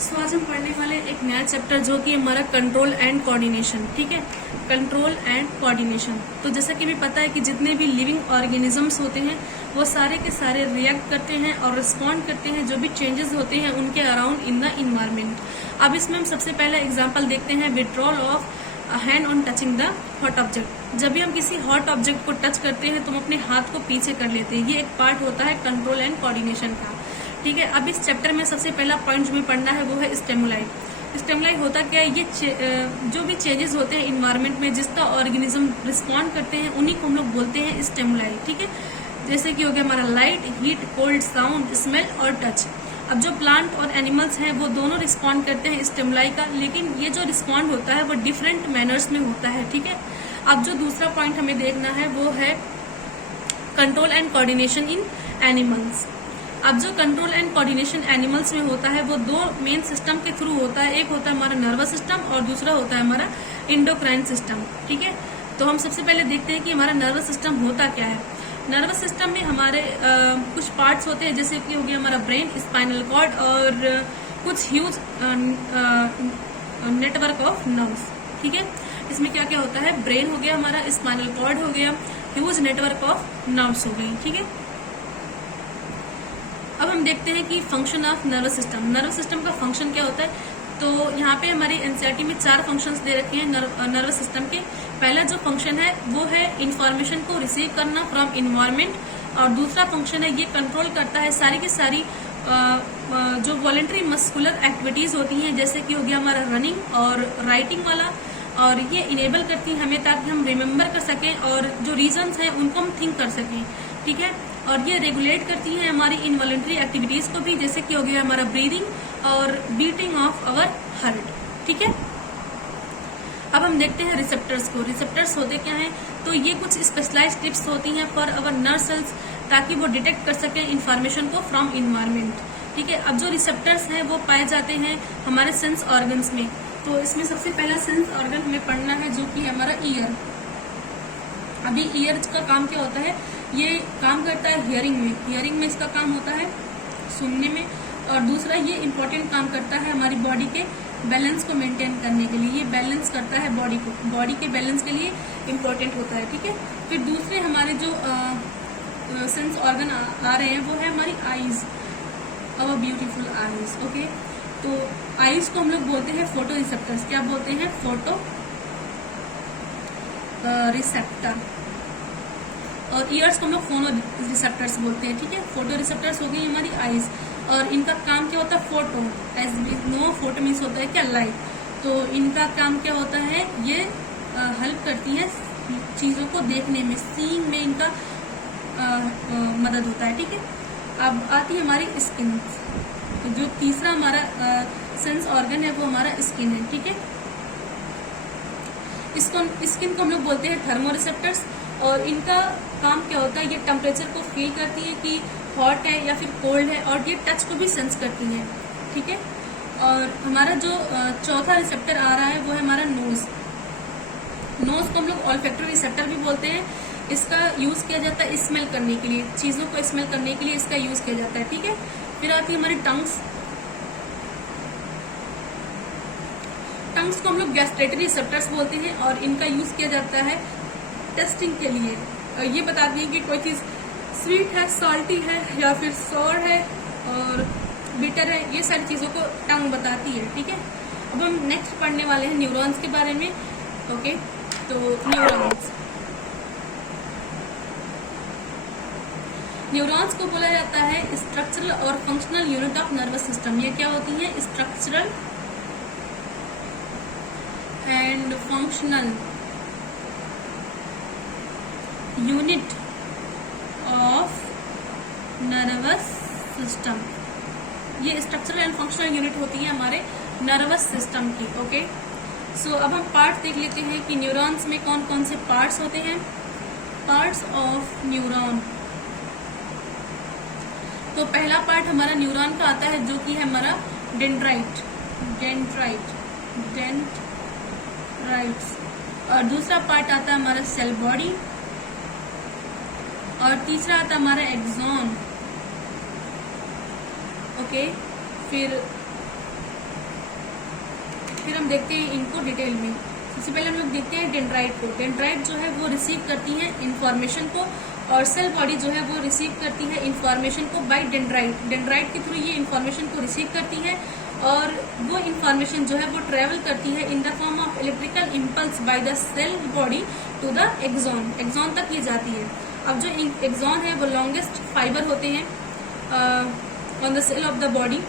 सो आज हम पढ़ने वाले एक नया चैप्टर जो कि हमारा कंट्रोल एंड कोऑर्डिनेशन। ठीक है, कंट्रोल एंड कोऑर्डिनेशन। तो जैसा कि हमें पता है कि जितने भी लिविंग ऑर्गेनिजम्स होते हैं वो सारे के सारे रिएक्ट करते हैं और रिस्पॉन्ड करते हैं जो भी चेंजेस होते हैं उनके अराउंड इन द इन्वायरमेंट। अब इसमें हम सबसे पहला एग्जाम्पल देखते हैं withdrawal of hand on touching the hot object. जब भी हम किसी हॉट ऑब्जेक्ट को टच करते हैं तो हम अपने हाथ को पीछे कर लेते हैं। ये एक पार्ट होता है कंट्रोल एंड कोऑर्डिनेशन का। ठीक है, अब इस चैप्टर में सबसे पहला पॉइंट जो हमें पढ़ना है वो है स्टिमुलाई। स्टिमुलाई होता क्या है? ये जो भी चेंजेस होते हैं इन्वायरमेंट में जिसका ऑर्गेनिज्म रिस्पॉन्ड करते हैं उन्हीं को हम लोग बोलते हैं स्टिमुलाई। ठीक है, जैसे कि हो गया हमारा light, heat, cold, sound, smell और टच। अब जो प्लांट और एनिमल्स हैं वो दोनों रिस्पॉन्ड करते हैं स्टिमुलाई का, लेकिन ये जो रिस्पॉन्ड होता है वो डिफरेंट मैनर्स में होता है। ठीक है, अब जो दूसरा पॉइंट हमें देखना है वो है control and coordination in animals. अब जो कंट्रोल एंड कोऑर्डिनेशन एनिमल्स में होता है वो दो मेन सिस्टम के थ्रू होता है। एक होता है हमारा नर्वस सिस्टम और दूसरा होता है हमारा इंडोक्राइन सिस्टम। ठीक है, तो हम सबसे पहले देखते हैं कि हमारा नर्वस सिस्टम होता क्या है। नर्वस सिस्टम में हमारे कुछ पार्ट्स होते हैं, जैसे कि हो गया हमारा ब्रेन, स्पाइनल कॉर्ड और कुछ ह्यूज नेटवर्क ऑफ नर्व्स। ठीक है, इसमें क्या क्या होता है? ब्रेन हो गया हमारा, स्पाइनल कॉर्ड हो गया, ह्यूज नेटवर्क ऑफ नर्व्स हो गई। ठीक है, अब हम देखते हैं कि function of nervous system. Nervous system का फंक्शन क्या होता है? तो यहाँ पे हमारी एनसीईआरटी में 4 फंक्शंस दे रखे हैं नर्वस सिस्टम के। पहला जो फंक्शन है वो है इंफॉर्मेशन को रिसीव करना फ्रॉम इन्वायरमेंट, और दूसरा फंक्शन है ये कंट्रोल करता है सारी की सारी जो वॉलेंटरी मस्कुलर एक्टिविटीज होती हैं, जैसे कि हो गया हमारा रनिंग और राइटिंग वाला, और ये इनेबल करती है हमें ताकि हम रिमेम्बर कर सकें और जो रीजंस हैं उनको हम थिंक कर सकें। ठीक है, और ये रेगुलेट करती है हमारी इनवॉलेंटरी एक्टिविटीज को भी, जैसे कि हो गया हमारा ब्रीदिंग और बीटिंग ऑफ आवर हार्ट। ठीक है, अब हम देखते हैं रिसेप्टर्स को। रिसेप्टर्स होते क्या हैं? तो ये कुछ स्पेशलाइज्ड टिप्स होती हैं फॉर अवर नर्व सेल्स ताकि वो डिटेक्ट कर सकें इंफॉर्मेशन को फ्रॉम इन्वायरमेंट। ठीक है, अब जो रिसेप्टर्स हैं वो पाए जाते हैं हमारे सेंस ऑर्गन्स में। तो इसमें सबसे पहला सेंस ऑर्गन हमें पढ़ना है जो कि है हमारा ईयर। अभी ईयर का काम क्या होता है? ये काम करता है हियरिंग में। हियरिंग में इसका काम होता है सुनने में, और दूसरा ये इम्पोर्टेंट काम करता है हमारी बॉडी के बैलेंस को मेंटेन करने के लिए। ये बैलेंस करता है बॉडी को, बॉडी के बैलेंस के लिए इम्पोर्टेंट होता है। ठीक है, फिर दूसरे हमारे जो सेंस ऑर्गन आ रहे हैं वो है हमारी आईज, अवर ब्यूटीफुल आईज। ओके, तो आईज को हम लोग बोलते हैं फोटो रिसेप्टर्स। क्या बोलते हैं? Photo receptor. और ईयर्स को हम लोग फोनो रिसेप्टर्स बोलते हैं। ठीक है, फोटो रिसेप्टर्स हो गई हमारी आईज, और इनका काम क्या होता है? Photo, as no photo means होता है क्या? लाइट। तो इनका काम क्या होता है? ये हेल्प करती है चीजों को देखने में, सीइंग में इनका मदद होता है। ठीक है, अब आती है हमारी स्किन। तो जो तीसरा हमारा सेंस ऑर्गन है वो हमारा स्किन है। ठीक है, स्किन को हम लोग बोलते हैं थर्मो रिसेप्टर्स, और इनका काम क्या होता है? ये टेम्परेचर को फील करती है कि हॉट है या फिर कोल्ड है, और ये टच को भी सेंस करती है। ठीक है, और हमारा जो चौथा रिसेप्टर आ रहा है वो है हमारा नोज। नोज को हम लोग ऑल्फैक्टरी रिसेप्टर भी बोलते हैं। इसका यूज किया जाता है स्मेल करने के लिए, चीजों को स्मेल करने के लिए इसका यूज किया जाता है। ठीक है, फिर आती है हमारी टंग्स। टंग्स को हम लोग गैस्ट्रेटरी रिसेप्टर्स बोलते हैं, और इनका यूज किया जाता है टेस्टिंग के लिए। ये बताती है कि कोई चीज स्वीट है, सॉल्टी है या फिर सॉर है और बिटर है, ये सारी चीजों को टंग बताती है। ठीक है, अब हम नेक्स्ट पढ़ने वाले हैं न्यूरॉन्स के बारे में। ओके, तो न्यूरॉन्स को बोला जाता है स्ट्रक्चरल और functional unit of nervous system. ये क्या होती है? Structural and functional unit of nervous system. ये स्ट्रक्चरल एंड फंक्शनल यूनिट होती है हमारे नर्वस सिस्टम की। ओके, सो अब हम पार्ट देख लेते हैं कि न्यूरॉन्स में कौन कौन से पार्ट्स होते हैं। Parts of neuron. तो पहला पार्ट हमारा न्यूरॉन का आता है जो कि है हमारा डेंड्राइट, और दूसरा पार्ट आता है हमारा सेल बॉडी, और तीसरा आता है हमारा एक्सॉन। ओके, फिर फिर हम देखते हैं इनको डिटेल में। सबसे पहले हम लोग देखते हैं डेंड्राइट को। डेंड्राइट जो है वो रिसीव करती है इंफॉर्मेशन को, और सेल बॉडी जो है वो रिसीव करती है इंफॉर्मेशन को बाय डेंड्राइट। डेंड्राइट के थ्रू ये इंफॉर्मेशन को रिसीव करती है, और वो इंफॉर्मेशन जो है वो ट्रेवल करती है in the form of electrical impulse by the cell body to the axon. Axon तक ये जाती है। अब जो एक्सॉन है वो लॉन्गेस्ट फाइबर होते हैं on the cell of the body,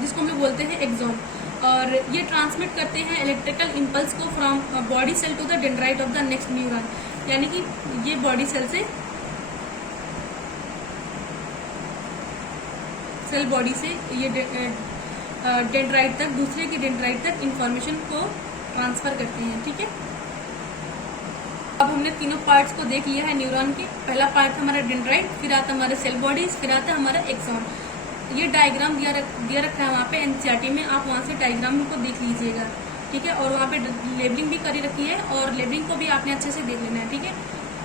जिसको हम लोग बोलते हैं एक्सॉन, और ये ट्रांसमिट करते हैं इलेक्ट्रिकल इम्पल्स को from body cell to the dendrite of the next neuron. यानी कि ये बॉडी सेल से सेल बॉडी से ये डेंड्राइट तक, दूसरे के डेंड्राइट तक इंफॉर्मेशन को ट्रांसफर करते हैं। ठीक है, अब हमने तीनों पार्ट्स को देख लिया है न्यूरॉन के। पहला पार्ट हमारा डेंड्राइट, फिर आता हमारा सेल बॉडीज, फिर आता हमारा एक्सॉन। ये डायग्राम दिया रखा है वहाँ पे एनसीईआरटी में, आप वहाँ से डायग्राम को देख लीजिएगा। ठीक है, और वहाँ पे लेबलिंग भी करी रखी है, और लेबलिंग को भी आपने अच्छे से देख लेना है। ठीक है,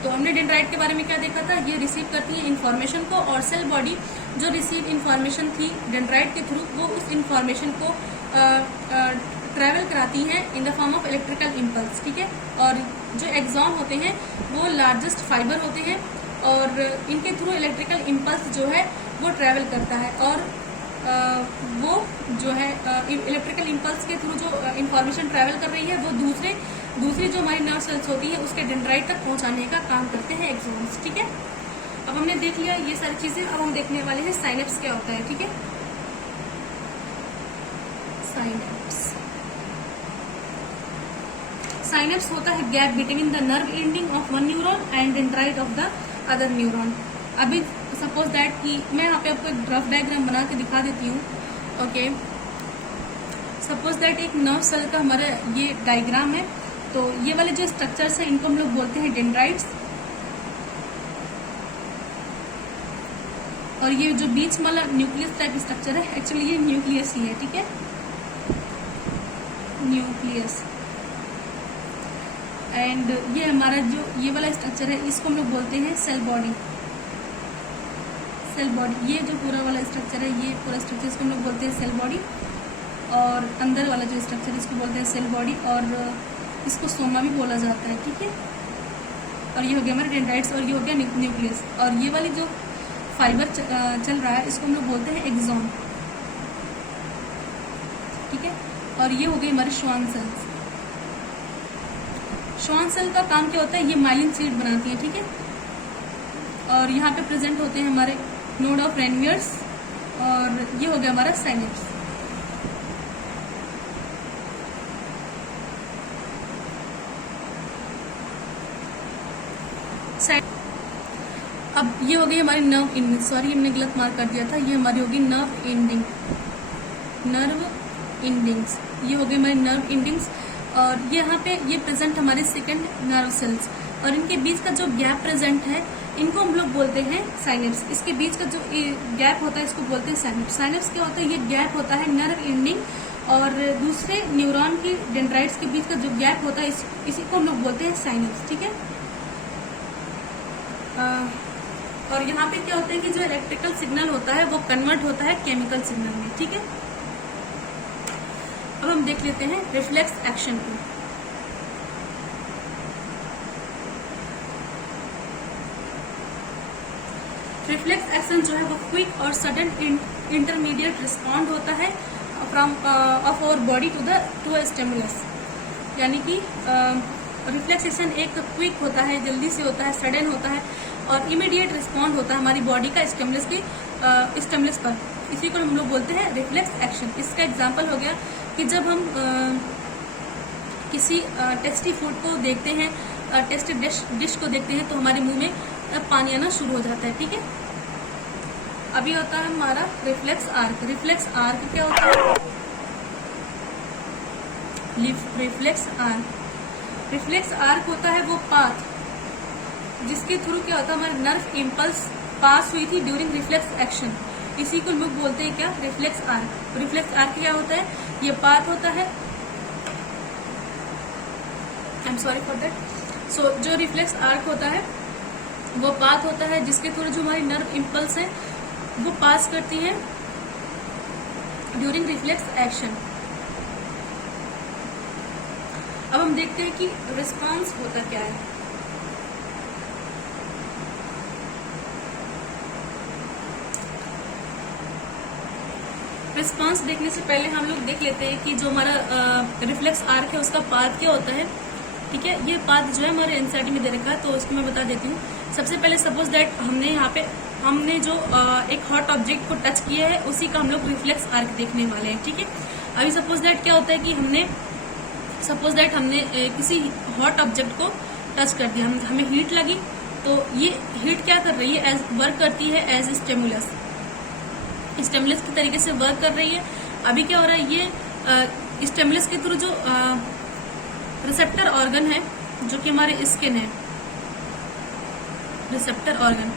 तो हमने डेंड्राइट के बारे में क्या देखा था, ये रिसीव करती है इन्फॉर्मेशन को, और सेल बॉडी जो रिसीव इन्फॉर्मेशन थी डेंड्राइट के थ्रू, वो उस इन्फॉर्मेशन को ट्रेवल कराती है in the form of electrical impulse. ठीक है, और जो एक्सॉन होते हैं वो लार्जेस्ट फाइबर होते हैं, और इनके थ्रू इलेक्ट्रिकल इम्पल्स जो है वो ट्रेवल करता है, और वो जो है इलेक्ट्रिकल इम्पल्स के थ्रू जो इंफॉर्मेशन ट्रेवल कर रही है वो दूसरी जो हमारी नर्व सेल्स होती है उसके डेंड्राइट तक पहुंचाने का काम करते हैं एक्सॉन्स। ठीक है, अब हमने देख लिया ये सारी चीजें। अब हम देखने वाले हैं साइनेप्स क्या होता है। ठीक है, साइनेप्स होता है gap between the nerve ending of one neuron and dendrite of the other neuron. अभी सपोज दैट कि मैं यहाँ पे आपको एक रफ डायग्राम बना के दिखा देती हूँ। ओके, सपोज दैट एक नर्व सेल का हमारा ये डायग्राम है, तो ये वाले जो स्ट्रक्चर्स है इनको हम लोग बोलते हैं डेंड्राइट्स, और ये जो बीच वाला न्यूक्लियस टाइप स्ट्रक्चर है, एक्चुअली ये न्यूक्लियस ही है। ठीक है, न्यूक्लियस, एंड ये हमारा जो ये वाला स्ट्रक्चर है इसको हम लोग बोलते हैं सेल बॉडी। सेल बॉडी, ये जो पूरा वाला स्ट्रक्चर है, ये पूरा स्ट्रक्चर इसको हम लोग बोलते हैं सेल बॉडी, और अंदर वाला जो स्ट्रक्चर इसको बोलते हैं सेल बॉडी, और इसको सोमा भी बोला जाता है। ठीक है, और ये हो गया हमारे डेंड्राइट्स, और ये हो गया न्यूक्लियस, और ये वाली जो फाइबर चल रहा है इसको हम लोग बोलते हैं एक्सॉन। ठीक है, और ये हो गई हमारे श्वान सेल्स। श्वान सेल का काम क्या होता है, ये माइलिन शीट बनाती है। ठीक है, और यहाँ पे प्रेजेंट होते हैं हमारे नोड ऑफ रेनवियर्स, और ये हो गया हमारा साइनेप्स। अब ये हो गई हमारी नर्व एंडिंग, सॉरी हमने गलत मार्क कर दिया था, ये हमारी होगी नर्व एंडिंग, नर्व एंडिंग्स, ये हो गई हमारी नर्व एंडिंग्स। और ये यहाँ पे ये प्रेजेंट हमारे सेकंड नर्व सेल्स, और इनके बीच का जो गैप प्रेजेंट है इनको हम लोग बोलते हैं साइनेप्स। इसके बीच का जो गैप होता है इसको बोलते हैं साइनेप्स। साइनेप्स क्या होता है, ये गैप होता है नर्व एंडिंग और दूसरे न्यूरॉन की डेंड्राइट्स के बीच का जो गैप होता है इसी को हम लोग बोलते हैं साइनेप्स। ठीक है, और यहाँ पे क्या होता है कि जो इलेक्ट्रिकल सिग्नल होता है वो कन्वर्ट होता है केमिकल सिग्नल में। ठीक है, अब हम देख लेते हैं रिफ्लेक्स एक्शन को। रिफ्लेक्स एक्शन जो है वो क्विक और सडन इंटरमीडिएट रिस्पॉन्ड होता है from of our body to a stimulus. यानी कि रिफ्लेक्सेशन एक क्विक होता है, जल्दी से होता है, सडन होता है और इमीडिएट रिस्पॉन्ड होता है हमारी बॉडी का स्टिमुलस पर। इसी को हम लोग बोलते हैं रिफ्लेक्स एक्शन। इसका एग्जांपल हो गया कि जब हम किसी टेस्टी फूड को देखते हैं, टेस्टी डिश को देखते हैं तो हमारे मुंह में पानी आना शुरू हो जाता है। ठीक है, अभी होता है हमारा रिफ्लेक्स आर्क। रिफ्लेक्स आर्क क्या होता है, रिफ्लेक्स आर्क होता है वो पाथ जिसके थ्रू क्या होता है हमारे नर्व इम्पल्स पास हुई थी ड्यूरिंग रिफ्लेक्स एक्शन। इसी को लोग बोलते हैं क्या, रिफ्लेक्स आर्क। रिफ्लेक्स आर्क क्या होता है, ये पाथ होता है, I am sorry for that. So जो रिफ्लेक्स आर्क होता है वो पाथ होता है जिसके थ्रू जो हमारी नर्व इम्पल्स है वो पास करती है ड्यूरिंग रिफ्लेक्स एक्शन। अब हम देखते हैं कि रिस्पॉन्स होता क्या है। रिस्पॉन्स देखने से पहले हम लोग देख लेते हैं कि जो हमारा रिफ्लेक्स आर्क है उसका पाथ क्या होता है। ठीक है, ये पाथ जो है हमारे एनसीईआरटी में दे रखा है, तो उसको मैं बता देती हूँ। सबसे पहले सपोज दैट हमने जो एक हॉट ऑब्जेक्ट को टच किया है उसी का हम लोग रिफ्लेक्स आर्क देखने वाले हैं। ठीक है, अभी सपोज दैट क्या होता है कि हमने किसी हॉट ऑब्जेक्ट को टच कर दिया, हमें हीट लगी, तो ये हीट क्या कर रही है, वर्क करती है एज स्टिमुलस की तरीके से वर्क कर रही है। अभी क्या हो रहा है, ये स्टिमुलस के थ्रू जो रिसेप्टर ऑर्गन है जो कि हमारे स्किन है, रिसेप्टर ऑर्गन,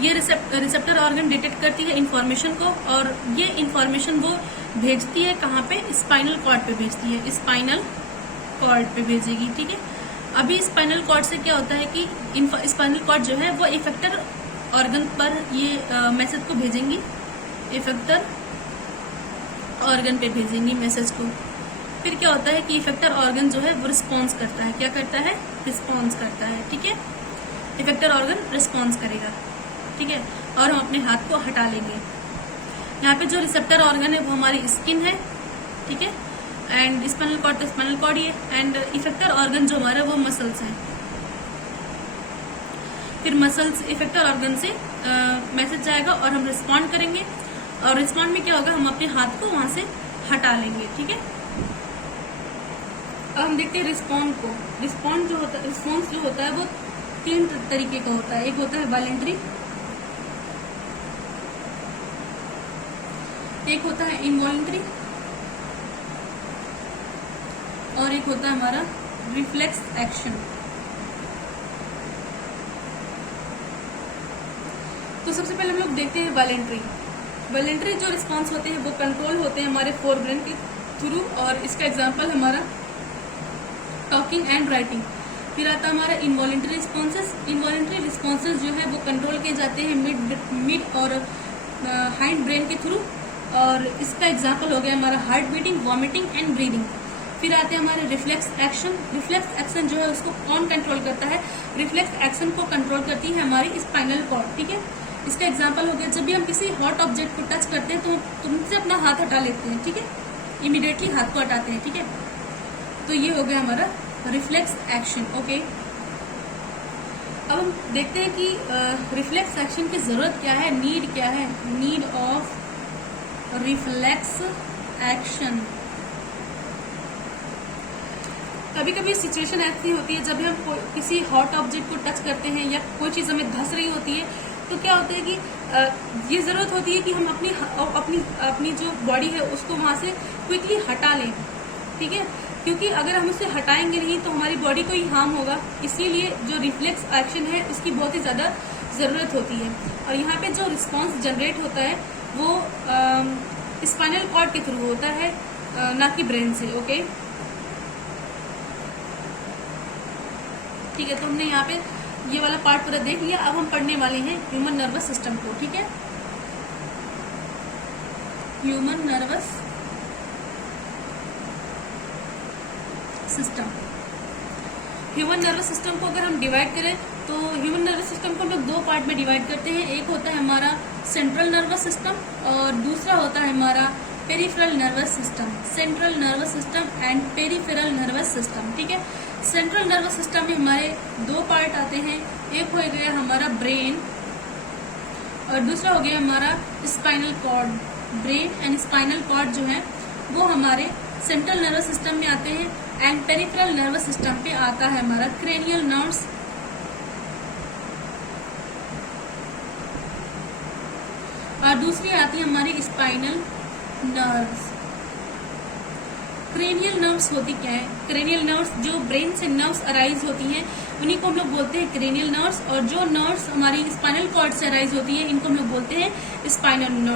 ये रिसेप्टर ऑर्गन डिटेक्ट करती है इंफॉर्मेशन को, और ये इंफॉर्मेशन वो भेजती है कहाँ पे, स्पाइनल कॉर्ड पे भेजती है, स्पाइनल कॉर्ड पे भेजेगी। ठीक है, अभी स्पाइनल कॉर्ड से क्या होता है कि स्पाइनल कॉर्ड जो है वो इफेक्टर ऑर्गन पर ये मैसेज को भेजेंगी, इफेक्टर ऑर्गन पे भेजेंगी मैसेज को। फिर क्या होता है कि इफेक्टर ऑर्गन जो है वो रिस्पॉन्स करता है, क्या करता है, रिस्पॉन्स करता है। ठीक है, इफेक्टर ऑर्गन रिस्पॉन्स करेगा। ठीक है, और हम अपने हाथ को हटा लेंगे। यहाँ पे जो रिसेप्टर ऑर्गन है वो हमारी स्किन है। ठीक है, एंड स्पाइनल कॉर्ड तो स्पाइनल कॉर्ड ही है, एंड इफेक्टर ऑर्गन जो हमारा वो मसल्स हैं। फिर मसल्स इफेक्टर ऑर्गन से मैसेज जाएगा और हम रिस्पॉन्ड करेंगे, और रिस्पॉन्ड में क्या होगा, हम अपने हाथ को वहां से हटा लेंगे। ठीक है, अब हम देखते हैं रिस्पॉन्ड को। रिस्पॉन्स जो होता है वो 3 तरीके का होता है। एक होता है वॉलंटरी, एक होता है इनवॉलंटरी, और एक होता है हमारा रिफ्लेक्स एक्शन। तो सबसे पहले हम लोग देखते हैं वॉलंटरी। वॉलंटरी जो रिस्पॉन्स होते हैं वो कंट्रोल होते हैं हमारे फोरब्रेन के थ्रू, और इसका एग्जांपल हमारा टॉकिंग एंड राइटिंग। फिर आता है हमारा इनवॉलंटरी रिस्पॉन्सेस। इनवॉलंटरी रिस्पॉन्सेस जो है वो कंट्रोल किए जाते हैं मिड और हाइंड ब्रेन के थ्रू, और इसका एग्जांपल हो गया हमारा heart beating, vomiting and breathing. फिर आते हैं हमारे रिफ्लेक्स एक्शन। रिफ्लेक्स एक्शन जो है उसको कौन कंट्रोल करता है, रिफ्लेक्स एक्शन को कंट्रोल करती है हमारी स्पाइनल कॉर्ड। ठीक है, इसका एग्जांपल हो गया जब भी हम किसी हॉट ऑब्जेक्ट को टच करते हैं तो तुमसे अपना हाथ हटा लेते हैं। ठीक है, इमीडिएटली हाथ को हटाते हैं। ठीक है, तो ये हो गया हमारा रिफ्लेक्स एक्शन। ओके, अब हम देखते हैं कि रिफ्लेक्स एक्शन की जरूरत क्या है, नीड क्या है, नीड ऑफ रिफ्लेक्स एक्शन। कभी कभी सिचुएशन ऐसी होती है जब हम किसी हॉट ऑब्जेक्ट को टच करते हैं या कोई चीज हमें धस रही होती है, तो क्या होता है कि ये जरूरत होती है कि हम अपनी जो बॉडी है उसको वहां से क्विकली हटा लें। ठीक है, क्योंकि अगर हम उसे हटाएंगे नहीं तो हमारी बॉडी को ही हार्म होगा, इसीलिए जो रिफ्लेक्स एक्शन है उसकी बहुत ही ज्यादा जरूरत होती है। और यहाँ पे जो रिस्पॉन्स जनरेट होता है वो स्पाइनल कॉर्ड के थ्रू होता है, ना कि ब्रेन से। ओके, ठीक है, तो हमने यहाँ पे ये वाला पार्ट पूरा देख लिया। अब हम पढ़ने वाले हैं ह्यूमन नर्वस सिस्टम को। ठीक है, human nervous system. Human nervous system को अगर हम डिवाइड करें तो ह्यूमन नर्वस सिस्टम को हम लोग 2 पार्ट में डिवाइड करते हैं। एक होता है हमारा सेंट्रल नर्वस सिस्टम और दूसरा होता है हमारा peripheral nervous system. Central nervous system and peripheral nervous system. ठीक है, सेंट्रल नर्वस सिस्टम में हमारे 2 पार्ट आते हैं। एक हो गया हमारा ब्रेन और दूसरा हो गया हमारा spinal cord. Brain and spinal cord जो है वो हमारे सेंट्रल नर्वस सिस्टम में आते हैं, एंड पेरिफेरल नर्वस सिस्टम पे आता है हमारा क्रेनियल नर्व्स और दूसरी आती है हमारी स्पाइनल नर्व्स। क्रेनियल नर्व्स होती क्या है, क्रेनियल नर्व्स जो ब्रेन से नर्व्स अराइज होती हैं उन्हीं को हम लोग बोलते हैं क्रेनियल नर्व्स, और जो नर्व्स हमारी स्पाइनल कॉर्ड से अराइज होती है इनको हम लोग बोलते हैं स्पाइनल नर्व्स।